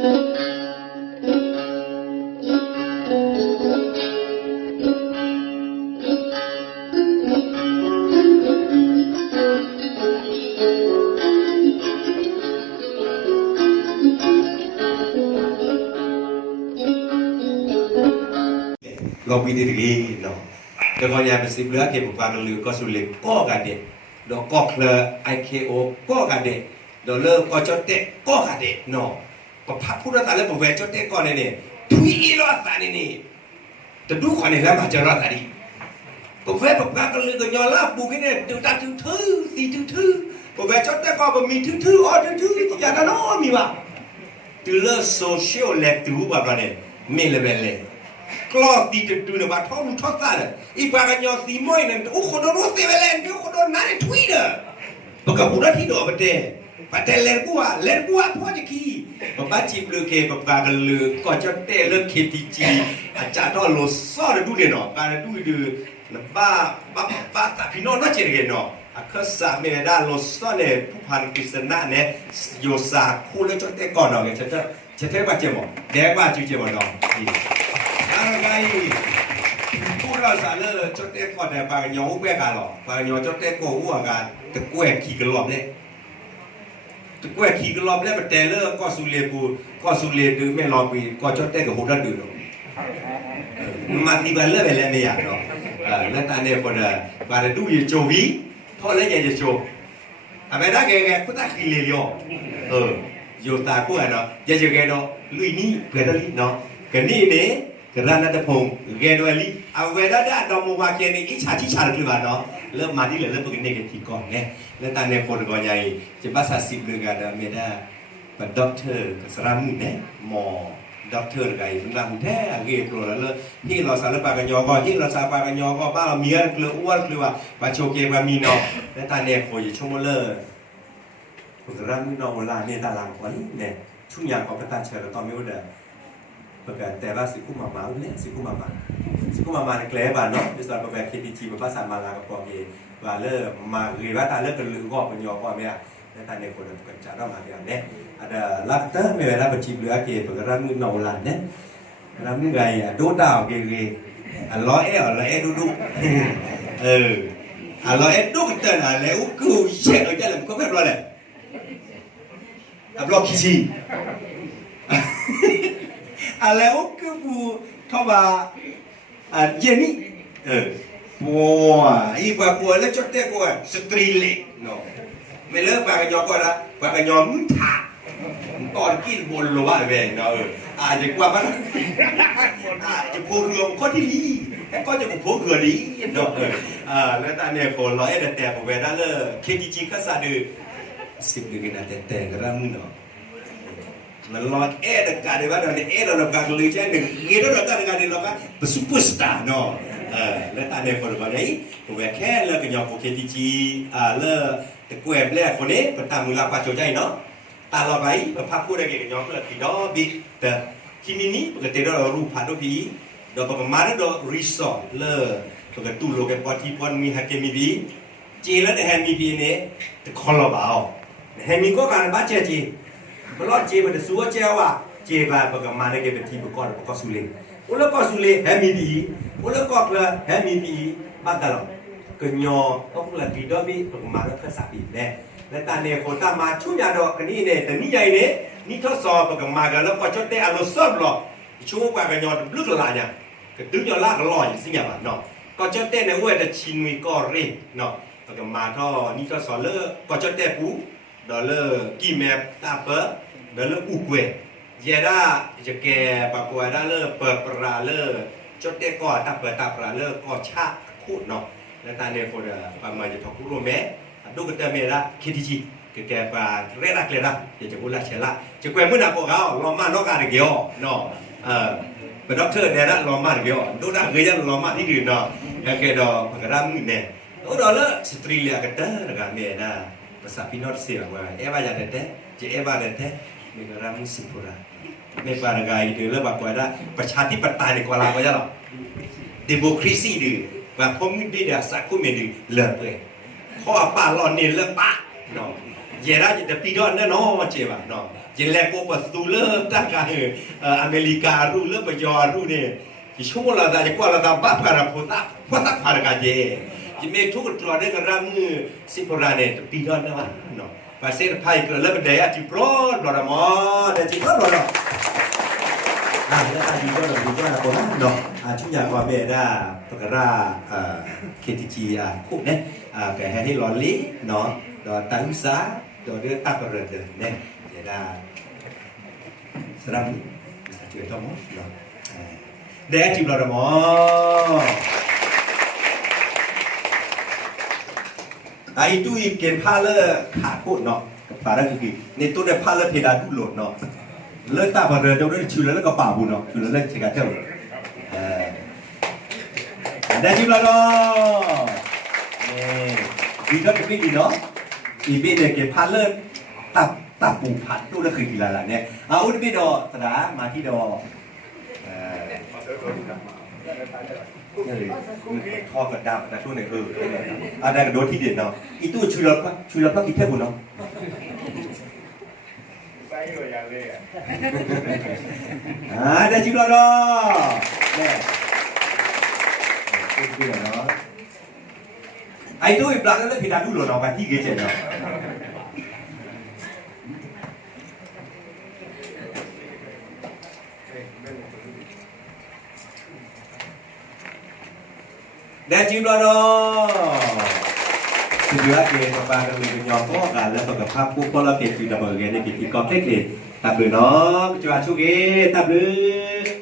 เราปีนี้ดีเนาะแต่ก็ยังเป็นสิบเลือเก็บปากกันลือก็สุเล็กก็กันเด็ดดอกก็เคลอ IKO ก็กันเด็ดดอกเลิกก็จดเตะก็กันเด็ดเนาะก็พักพูดแล้วแต่แล้วผมแหวนจดเตะก่อนเนี่ยทุยอีรอดตานี่แต่ดูคนนี้แล้วมาจะรอดตาดีผมแหวนปากกันลือก็ยอมรับบุกเนี่ยถึงตาถึงทื่อสีถึงทื่อผมแหวนจดเตะก็มันมีถึงทื่ออ๋อถึงทื่ออย่างนั้นอ๋อมีว่ะถึงเลิกโซเชียลแลกถึงแบบนั้นเนี่ยไม่เลยเป็นเลยกลอดดีจะดูเนี่ยว่าท้องท้องตาเลยอีปากกันยอสีม้อยนั่นโอ้คนโดนรถเซเว่นเลนเดี๋ยวคนโดนนั่นทวีตเดอร์ปากกับผู้นั้นที่โดนประเดี๋ยวเลนกูว่าพ่อจะขี้ปากจีบเลือกเคปากกันเลือกก็จะเตะเลือกเคทีจีอาจารย์ต้องโลซ่อดูเนี่ยเนาะการดูดูนะบ้าแต่พี่น้องน่าเจริญเนาะข้าสามีด้านโลซ่อเนี่ยผู้พันกฤษณะเนี่ยโยซาคู่แล้วจะเตะก่อนเนาะจะเตะว่าเจ็บมั้งเดี๋ยวว่าจะเจ็บมั้งเนาะอะไรผู้เราสารเลอจดเต้ก่อนแต่ปากยอแวกันหรอปากยอจดเต้โกอ้วกันตะแกวขี่กระลอบเนี่ยตะแกวขี่กระลอบเนี่ยมันแต่เลอก็สุเรียกูก็สุเรียดูไม่รอปีก็จดเต้กับหุ่นระดื้อเนาะมาที่บ้านเลิกไปแล้วไม่อยากเนาะแล้วตาเนี่ยคนบ้านดูอยู่โจวีพอแล้วยังจะโจอะไรได้แกก็ตัดขี้เลยเนาะอยู่ตากูเนาะยังจะแกเนาะลุยนี่เพื่อนลิเนาะกันนี่เนี่ยกระนั้นแต่พงแกด้วยลิเอาเวลาได้ดอมว่าแกนี่อิจฉาที่ชาหรือเปล่าเนาะเริ่มมาที่เหลือเริ่มเป็นเนกาทีฟก่อนไงแล้วตอนนี้คนก็ใหญ่จะภาษาสิบเรื่องกันเมด้าเป็นด็อกเตอร์สระมุนเนี่ยหมอด็อกเตอร์ไก่สระมุนแท้เกี่ยวกับแล้วที่เราสารปากันยอก็ที่เราสารปากันยอก็บ้าเราเมียเกลืออ้วนเกลือว่าโชเกว่ามีเนาะแล้วตอนนี้คนจะช่วงเลอคนสระมุนเนาะเวลาเนี่ยตาลังวันเนี่ยช่วงอย่างของพระตาเชิญเราตอนไม่รู้เด้อแต่ว่าสิคุมาเนี่ยสิคุมาในแกลบานเนาะดิฉันประกาศ KTG ภาษามาลากับปอเอว่าเลิกมาหรือว่าตาเลิกกันลือก็เป็นยอก็ไม่อะในตาในคนกันจะต้องมาอย่างนี้ada latar merah berciblu ake pergerak naulan ne dalam ni gaya do tau ke aloe duduk aloe duduk kita na le uku shek ở dalam kau biết rồi này blok kisi aloe uku bu thau ba jeni wah iba ko le chote ko strile no me le ba ka nyo ko la ba ka nyo thaตอนกินบนโลว่าเองเนาะอาจจะกว่ามันอาจจะพูดเรื่องข้อที่ดีก็จะพูดเรื่องดีเนาะแล้วตอนนี้คนเราแต่ผมเวลาเลยเคจีจีก็สะดือสิบเดือนแต่ก็ร่างมือเนาะมันรอแต่การเดี๋ยวว่าเราเนี่ยเราการเลยใช่หนึ่งเงี้ยเราการเดี๋ยวเราก็เป็นซุปเปอร์สตาร์เนาะแล้วตอนนี้คนแบบนี้ผมแค่เลิกกันยอมเคจีจีเลิกแต่กูแอบแรกคนนี้เป็นตามมือลาปาโจใจเนาะตาเราไปพักพูดอะไรกันย้อนเพื่อที่ดอบิแต่ที่นี่ปกติเรารูปพันธุ์บีดอกประมาณนั้นดอกรีสอร์ทเล่ปกติตู้โลกปอที่ปอนมีฮักเกมีบีเจแล้วแต่แฮมมีบีเนี่ยแต่คอลล์บ่าวแฮมมีก็การบ้าเจจีบล็อตเจมันจะสู้เจ้าว่าเจบ้าปกติมาในเก็บเป็นทีมประกอบประกอบสุเลอุลก็สุเลแฮมมีบีอุลก็เคลแฮมมีบีบ้านตลอดก็ยอต้องเล่นที่ดอบีปกติมาแล้วก็สับบีเนี่ยและตาเนี่ยคนตามาชุ่มยาดอกกันนี่เนี่ยแต่นี่ใหญ่เนี่ยนี่ทดสอบกับมากันแล้วก็จดได้อารมณ์ซ้อมหรอกช่วงกว่ากันยอดลึกละลายเนี่ยก็ดึงยอดลากลอยสิ่งอย่างนั้นเนาะก็จดได้ในเว้ยแต่ชินมีก็เร่เนาะกับมาท่อนี่ทดสอบเลิกก็จดได้ปุ๊ดอลเลอร์กี่แมปตาเปอร์ดอลเลอร์อุกเวเยด้าจะแก่ปากวาด้าเลิกเปิดปราเลิกจดได้ก็ตาเปิดตาปราเลิกก็ชาคูดเนาะและตาเนี่ยคนประมาณจะทอกรู้ไหมดูกันแต่เมื่อละคิดดีๆแกปลาเร่รักเลยนะเดี๋ยวจะพูดละเชล่าจะแกว่งมือหนักกว่าเขาลองมานอกการเกี่ยวเนาะเป็นด็อกเตอร์เนี่ยนะลองมาเกี่ยวดูดังเกี่ยวลองมาที่อื่นเนาะแกดอกมันก็ร่ำเนี่ยโอ้ดอลเลอร์สตรีเลียกันเด้อระกันเนี่ยนะภาษาพี่น้องเสียว่าเอวาอย่างเด็ดจะเอวาเด็ดมันก็ร่ำสิบปุ่นไม่ปาระกายดื้อแล้วบอกว่าได้ประชาธิปไตยในกว่าเราก็จะหรอดิโมครีซีดื้อว่าผมดีเดียสักคู่เมดื้อเลิกเลยข้อป่าหลอนเนี่ยเลิกป่าเนาะเยอะแล้วจะปีดอนเนาะเจ็บเนาะ จิแลโกปัสตูเลอร์ตั้งกันอเมริการูเลอร์ปยอรูเนี่ยที่ช่วงเราจะกว่าเราบ้าพาราพุทธพุทธพารากันเจจิเมทุกตรอเรื่องรังสิปราเนี่ยปีดอนนะวะเนาะภาษาไทยก็เริ่มเป็นเดียจิโปรดบลอมอเดจิโปรดบลอแล้วอาดีก็เราดูว่าคนนั้นเนาะชุดยาความเบด้าปกราเคทีจีพวกนี้แกให้ร้อนลิ้นเนาะตั้งซาเรื่องตักเรื่องเนี่ยจะได้สำหรับbisaช่วยทั้งหมดเนาะเดี๋ยวจิบเราหมอitu ikan pala kakut no pada kiki ni tu dia pala pedan dulu no letak pada dia udah cuci lalu ke pabu no cuci lalu cakap tu dah cuci lalu ni kita kiki no ibi dia ke pala tapu pat tu dah kiki lalu ni udah bi do sedar mati doทอกับดำนะช่วงนี้อะไรกับโดนที่เด่นเนาะอีตู้ชุยเราพักกี่เท่าบุญเนาะใส่หัวยาเลยได้ชิมแล้วเนาะเนี่ยชิมแล้วเนาะไอ้ตู้อีปลาแล้วพิดาดูหล่นออกไปที่เกจิเนาะได้จิมแล้วเนาะสุดยอดเลยมากันเลยเป็นยอมก็กันแล้วกับภาพปุ๊บพอเราเก็บอยู่ดับเบิลเกนในกิจกรรมเทคนิคตับเลยเนาะจุฬาชุกเกตับเลย